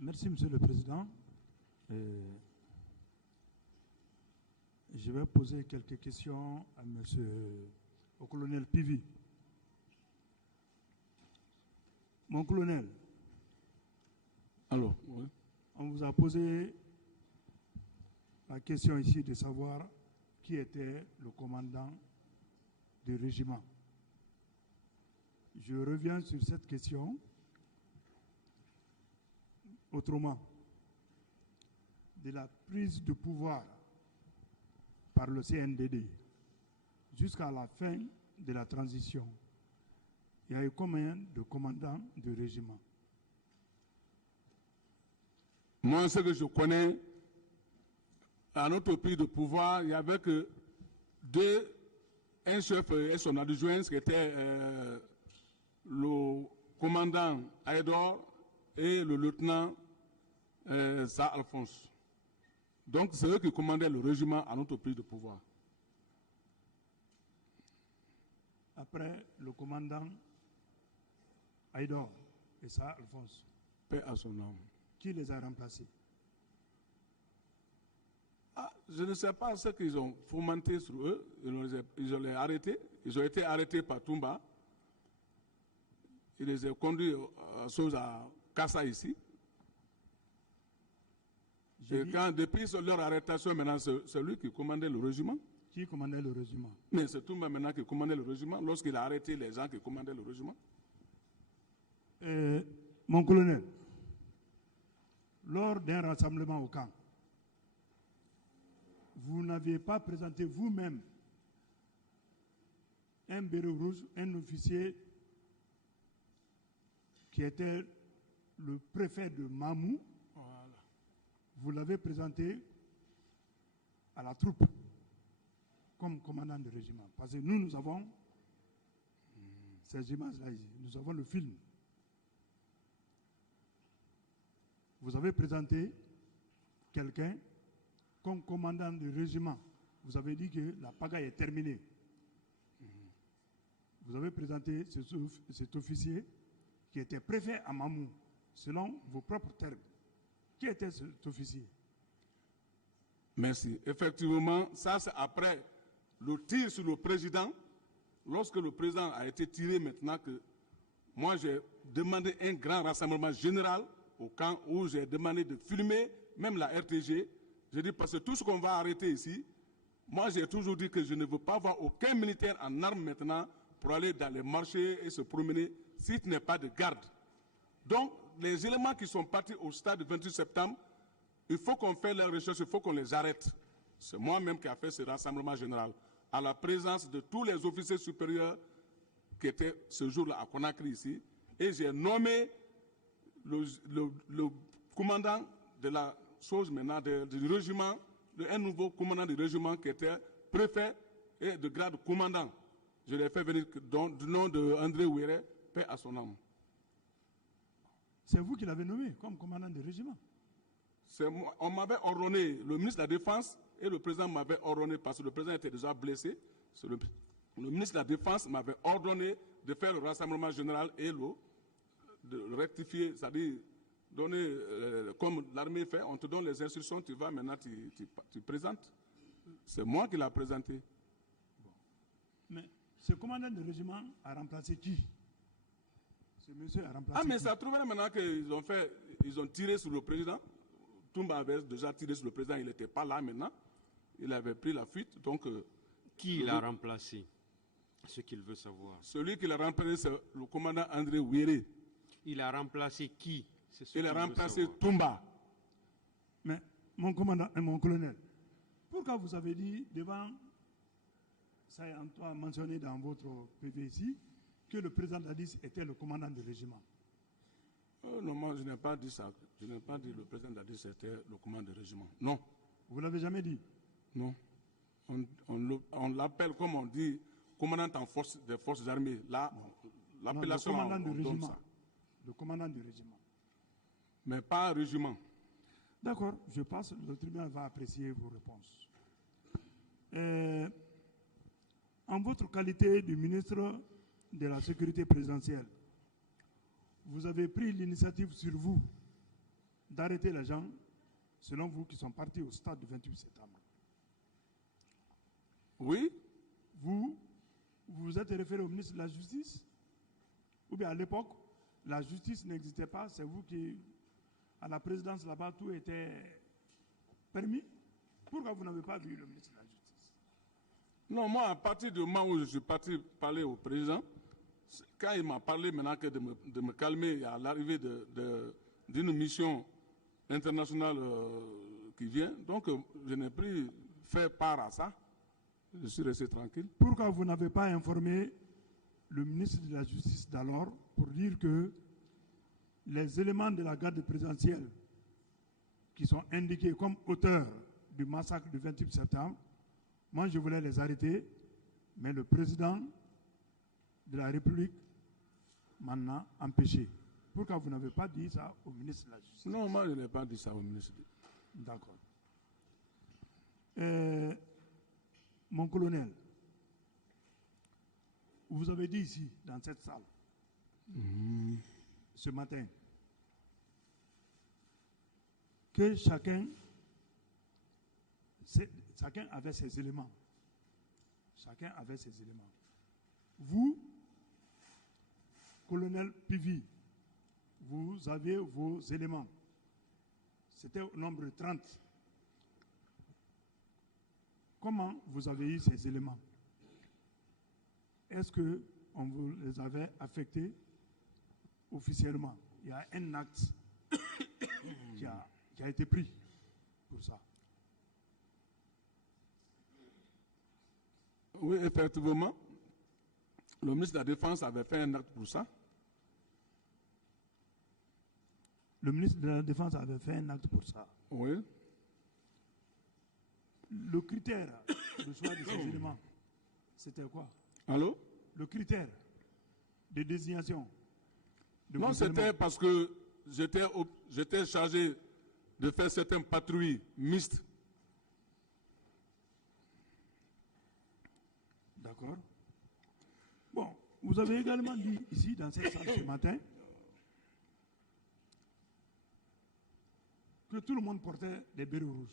Merci, Monsieur le Président. Je vais poser quelques questions au colonel Pivi. Mon colonel, alors, oui. On vous a posé la question ici de savoir qui était le commandant du régiment. Je reviens sur cette question autrement. De la prise de pouvoir par le CNDD jusqu'à la fin de la transition, il y a eu combien de commandants du régiment? Moi, ce que je connais, à notre prise de pouvoir, il n'y avait que un chef et son adjoint, qui était le commandant Aïdor et le lieutenant Sa Alphonse. Donc, c'est eux qui commandaient le régiment à notre prise de pouvoir. Après le commandant Aïdor et Sa Alphonse, Paix à son nom. Qui les a remplacés? Je ne sais pas ce qu'ils ont fomenté sur eux. Ils ont les arrêtés. Ils ont été arrêtés par Toumba. Il les a conduits à Kassa ici. Et quand, depuis leur arrestation, maintenant, c'est lui qui commandait le régiment. Qui commandait le régiment? Mais c'est Toumba maintenant qui commandait le régiment, lorsqu'il a arrêté les gens qui commandaient le régiment. Mon colonel, lors d'un rassemblement au camp, vous n'aviez pas présenté vous-même un béret rouge, un officier qui était le préfet de Mamou. Voilà. Vous l'avez présenté à la troupe comme commandant de régiment. Parce que nous avons ces images-là ici. Nous avons le film. Vous avez présenté quelqu'un comme commandant du régiment. Vous avez dit que la pagaille est terminée. Vous avez présenté cet officier qui était préfet à Mamou, selon vos propres termes. Qui était cet officier? Merci. Effectivement, ça c'est après le tir sur le président. Lorsque le président a été tiré, maintenant que moi j'ai demandé un grand rassemblement général au camp où j'ai demandé de filmer, même la RTG. J'ai dit parce que tout ce qu'on va arrêter ici, moi j'ai toujours dit que je ne veux pas voir aucun militaire en armes maintenant pour aller dans les marchés et se promener s'il n'est pas de garde. Donc les éléments qui sont partis au stade du 28 septembre, il faut qu'on fasse leurs recherches, il faut qu'on les arrête. C'est moi-même qui ai fait ce rassemblement général, à la présence de tous les officiers supérieurs qui étaient ce jour-là à Conakry ici, et j'ai nommé le commandant de la chose maintenant du régiment, un nouveau commandant du régiment qui était préfet et de grade commandant. Je l'ai fait venir du nom de André Ouéré, paix à son âme. C'est vous qui l'avez nommé comme commandant du régiment? Moi, on m'avait ordonné, le ministre de la Défense et le président m'avaient ordonné, parce que le président était déjà blessé, le ministre de la Défense m'avait ordonné de faire le rassemblement général et de rectifier, c'est-à-dire donner, comme l'armée fait, on te donne les instructions, tu vas maintenant, tu présentes. C'est moi qui l'ai présenté. Bon. Mais ce commandant de régiment a remplacé qui? Ce monsieur a remplacé mais qui? ça trouverait maintenant qu'ils ont tiré sur le président. Toumba avait déjà tiré sur le président, il n'était pas là maintenant. Il avait pris la fuite. Donc, qui l'a remplacé? Ce qu'il veut savoir. Celui qui l'a remplacé, c'est le commandant André Ouéré. Il a remplacé qui? Il a remplacé Toumba. Mais mon commandant et mon colonel, pourquoi vous avez dit devant, ça est mentionné dans votre PV ici, que le président Dadis était le commandant du régiment? Non, moi je n'ai pas dit ça. Je n'ai pas dit que le président Dadis était le commandant du régiment. Non. Vous ne l'avez jamais dit? Non. On l'appelle, comme on dit, commandant des forces armées. Là, l'appellation, le commandant on du donne régiment. ça. Le commandant du régiment. Mais pas régiment. D'accord, je passe. Le tribunal va apprécier vos réponses. En votre qualité de ministre de la Sécurité présidentielle, vous avez pris l'initiative sur vous d'arrêter les gens, selon vous, qui sont partis au stade du 28 septembre. Oui, Vous vous êtes référé au ministre de la Justice? Ou bien à l'époque, la justice n'existait pas, c'est vous qui, à la présidence là-bas, tout était permis? Pourquoi vous n'avez pas vu le ministre de la Justice? non, moi, à partir du moment où je suis parti parler au président, quand il m'a parlé maintenant que de me calmer à l'arrivée d'une mission internationale qui vient, donc je n'ai plus fait part à ça. Je suis resté tranquille. Pourquoi vous n'avez pas informé le ministre de la Justice d'alors pour dire que les éléments de la garde présidentielle qui sont indiqués comme auteurs du massacre du 28 septembre, moi je voulais les arrêter, mais le président de la République m'en a empêché. Pourquoi vous n'avez pas dit ça au ministre de la Justice? Non, moi je n'ai pas dit ça au ministre. D'accord. Mon colonel, vous avez dit ici, dans cette salle, ce matin, que chacun avait ses éléments. Chacun avait ses éléments. Vous, colonel Pivi, vous aviez vos éléments. C'était au nombre de 30. Comment vous avez eu ces éléments? Est-ce qu'on vous les avait affectés officiellement? Il y a un acte qui a été pris pour ça. Oui, effectivement, le ministre de la Défense avait fait un acte pour ça. Le ministre de la Défense avait fait un acte pour ça. Oui. Le critère de choix de ces éléments, c'était quoi? Allô? Le critère de désignation de Non, vos c'était éléments. parce que j'étais chargé de faire certaines patrouilles mixtes. D'accord. Bon, vous avez également dit ici, dans cette salle ce matin, que tout le monde portait des bérets rouges.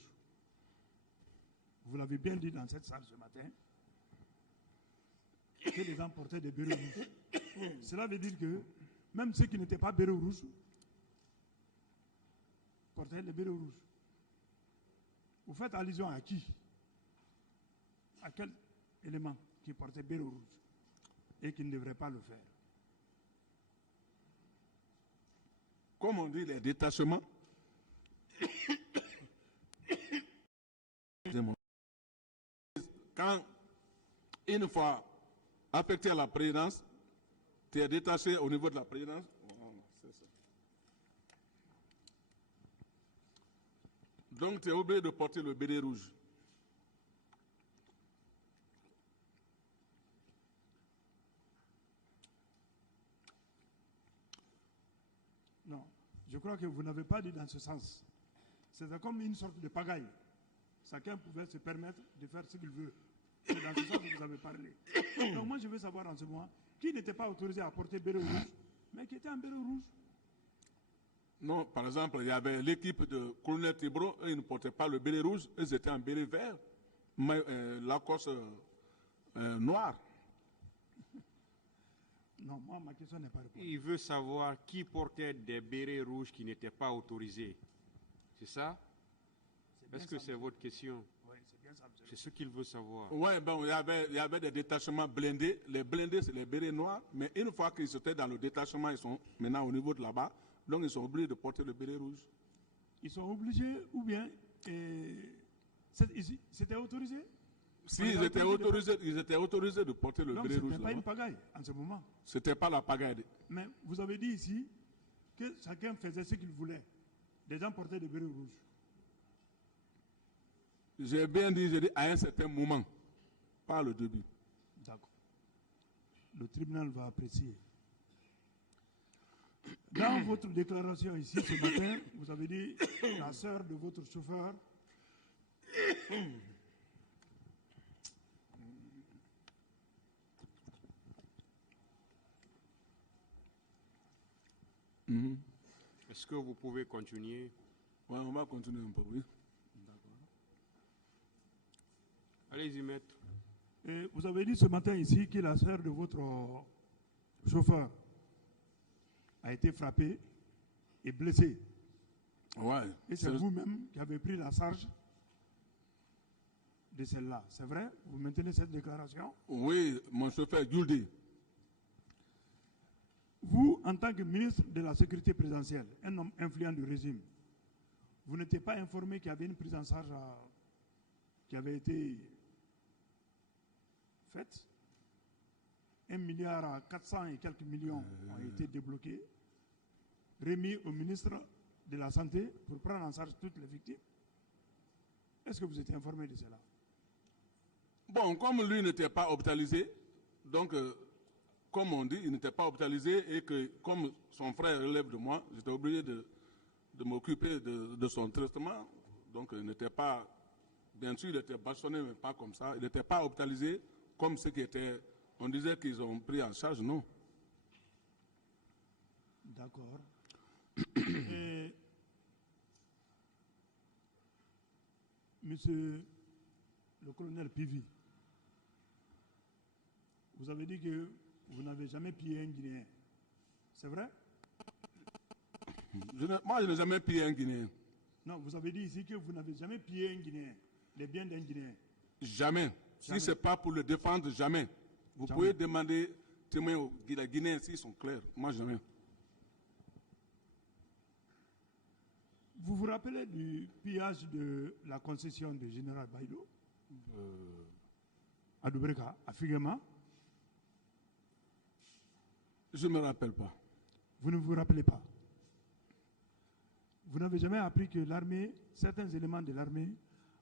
Vous l'avez bien dit dans cette salle ce matin, que les gens portaient des bérets rouges. Cela veut dire que même ceux qui n'étaient pas bérets rouges portaient des bérets rouges. Vous faites allusion à qui? À quel élément qui portait béret rouge et qui ne devrait pas le faire? Comme on dit, les détachements. Quand, une fois affecté à la présidence, tu es détaché au niveau de la présidence. Donc tu es obligé de porter le béret rouge. Non, je crois que vous n'avez pas dit dans ce sens. C'était comme une sorte de pagaille. Chacun pouvait se permettre de faire ce qu'il veut. C'est dans ce sens que vous avez parlé. Donc moi je veux savoir en ce moment qui n'était pas autorisé à porter béret rouge, mais qui était en béret rouge. Non, par exemple, il y avait l'équipe de colonel Tibro, eux, ils ne portaient pas le béret rouge, eux étaient en béret vert, Lacoste noir. Non, moi ma question n'est pas répondue. Il veut savoir qui portait des bérets rouges qui n'étaient pas autorisés. C'est ça? Est-ce que c'est votre question? Oui, c'est bien ça, monsieur. C'est ce qu'il veut savoir. Oui, bon, il y avait des détachements blindés. Les blindés, c'est les bérets noirs. Mais une fois qu'ils étaient dans le détachement, ils sont maintenant au niveau de là-bas. Donc, ils sont obligés de porter le béret rouge. Ils sont obligés ou bien c'était autorisé? Si, ils étaient autorisés de porter le Donc béret ce rouge. n'était pas là-bas. une pagaille en ce moment. Ce n'était pas la pagaille. Mais vous avez dit ici que chacun faisait ce qu'il voulait. Des gens portaient des bérets rouges. J'ai bien dit, j'ai dit à un certain moment, pas le début. D'accord. Le tribunal va apprécier. Dans votre déclaration ici ce matin, vous avez dit la sœur de votre chauffeur Est-ce que vous pouvez continuer? Ouais, on va continuer un peu, oui. Allez-y, maître. Et vous avez dit ce matin ici que la sœur de votre chauffeur a été frappée et blessée. Ouais. Et c'est vous-même qui avez pris la charge de celle-là. C'est vrai? Vous maintenez cette déclaration? Oui, mon chauffeur Yuldi. Vous, en tant que ministre de la Sécurité présidentielle, un homme influent du régime, vous n'étiez pas informé qu'il y avait une prise en charge qui avait été faite? 1,4 milliard et quelques millions ont été débloqués, remis au ministre de la Santé pour prendre en charge toutes les victimes. Est-ce que vous étiez informé de cela? Bon, comme lui n'était pas hospitalisé, donc, comme on dit, il n'était pas hospitalisé et que, comme son frère relève de moi, j'étais obligé de m'occuper de son traitement. Donc, il n'était pas, bien sûr, il était bâchonné, mais pas comme ça. Il n'était pas hospitalisé comme ce qui était, on disait qu'ils ont pris en charge, non. D'accord. Monsieur le colonel Pivi, vous avez dit que vous n'avez jamais pillé un Guinéen. C'est vrai? Moi, je n'ai jamais pillé un Guinéen. Non, vous avez dit ici que vous n'avez jamais pillé un Guinéen, les biens d'un Guinéen. Jamais. Si ce n'est pas pour le défendre, jamais. Vous Jamais. pouvez demander témoins aux Guinéens s'ils sont clairs. Moi, jamais. Vous vous rappelez du pillage de la concession du général Baïlo à Doubreka, à Figuema? Je ne me rappelle pas. Vous ne vous rappelez pas? Vous n'avez jamais appris que l'armée, certains éléments de l'armée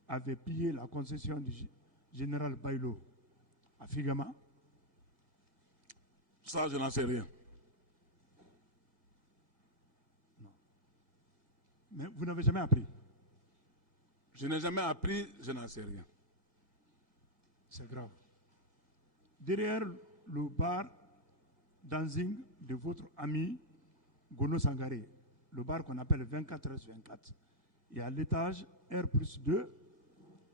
avaient pillé la concession du général Baïlo à Figuema? Ça, je n'en sais rien. Non. Mais vous n'avez jamais appris? Je n'ai jamais appris, je n'en sais rien. C'est grave. Derrière le bar Danzing de votre ami Gono Sangaré, le bar qu'on appelle 24/24, il y a l'étage R+2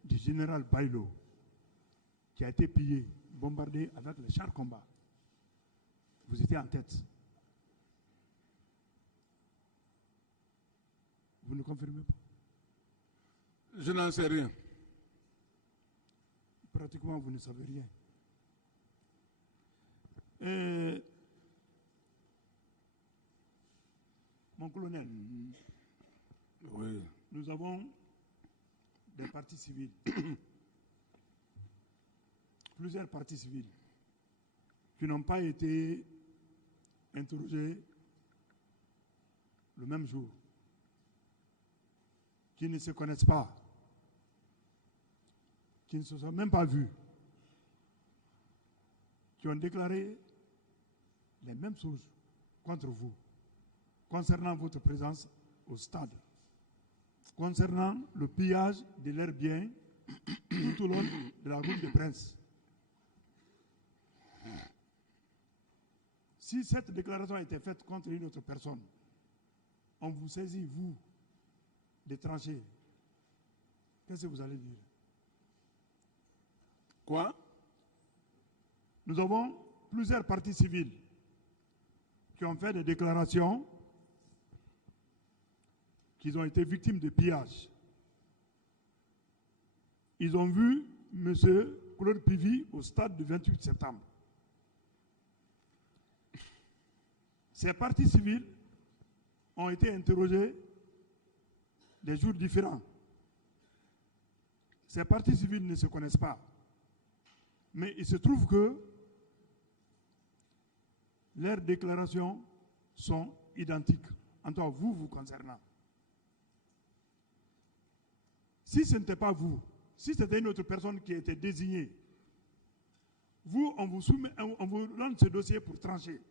du général Baïlo qui a été pillé, bombardé avec les chars combat. Vous étiez en tête. Vous ne confirmez pas? Je n'en sais rien. Pratiquement, vous ne savez rien. Et mon colonel, Oui. nous avons des partis civils, plusieurs partis civils, qui n'ont pas été interrogés le même jour, qui ne se connaissent pas, qui ne se sont même pas vus, qui ont déclaré les mêmes choses contre vous, concernant votre présence au stade, concernant le pillage de leurs biens tout au long de la route des Princes. Si cette déclaration a été faite contre une autre personne, on vous saisit, vous, des tranchées, qu'est-ce que vous allez dire? Quoi? Nous avons plusieurs partis civils qui ont fait des déclarations qu'ils ont été victimes de pillage. Ils ont vu M. Claude Pivi au stade du 28 septembre. Ces partis civils ont été interrogés des jours différents. Ces partis civils ne se connaissent pas. Mais il se trouve que leurs déclarations sont identiques, en tout cas vous concernant. Si ce n'était pas vous, si c'était une autre personne qui était désignée, vous, on vous donne ce dossier pour trancher.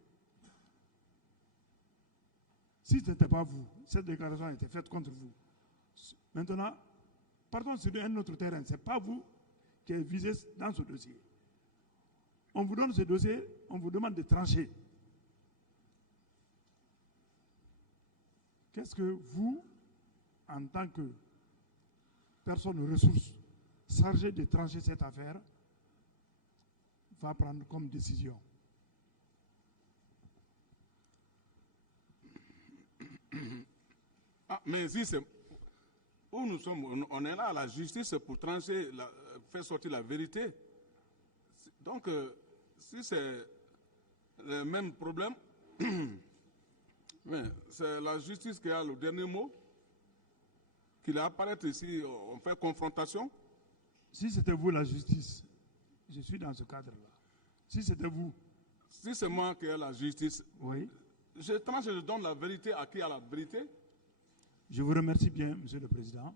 Si ce n'était pas vous, cette déclaration a été faite contre vous. Maintenant, partons sur un autre terrain. Ce n'est pas vous qui êtes visé dans ce dossier. On vous donne ce dossier, on vous demande de trancher. Qu'est-ce que vous, en tant que personne ressource chargée de trancher cette affaire, va prendre comme décision. Ah, mais si c'est où nous sommes, on est là à la justice pour trancher, faire sortir la vérité. Donc, si c'est le même problème, mais c'est la justice qui a le dernier mot, qu'il apparaître ici, on fait confrontation. Si c'était vous la justice, je suis dans ce cadre-là. Si c'était vous. Si c'est moi qui ai la justice, Oui. je tranche et je donne la vérité à qui a la vérité. Je vous remercie bien, Monsieur le Président.